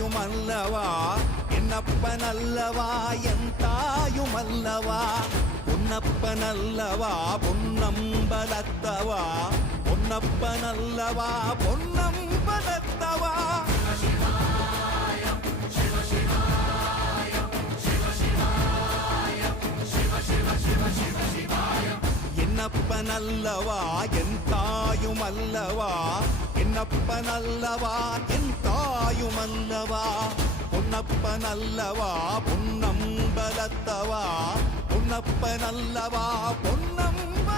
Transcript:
தாயுமல்லவா என்னப்பனல்லவா என் தாயுமல்லவா பொன்னப்பனல்லவா பொன்னம்பலத்தவா பொன்னப்பனல்லவா பொன்னம்பலத்தவா என்னப்பனல்லவா என் தாயுமல்லவா என்னப்பனல்லவா என் தாயுமல்லவா பொன்னப்பனல்லவா பொன்னம்பலத்தவா பொன்னப்பனல்லவா பொன்னம்ப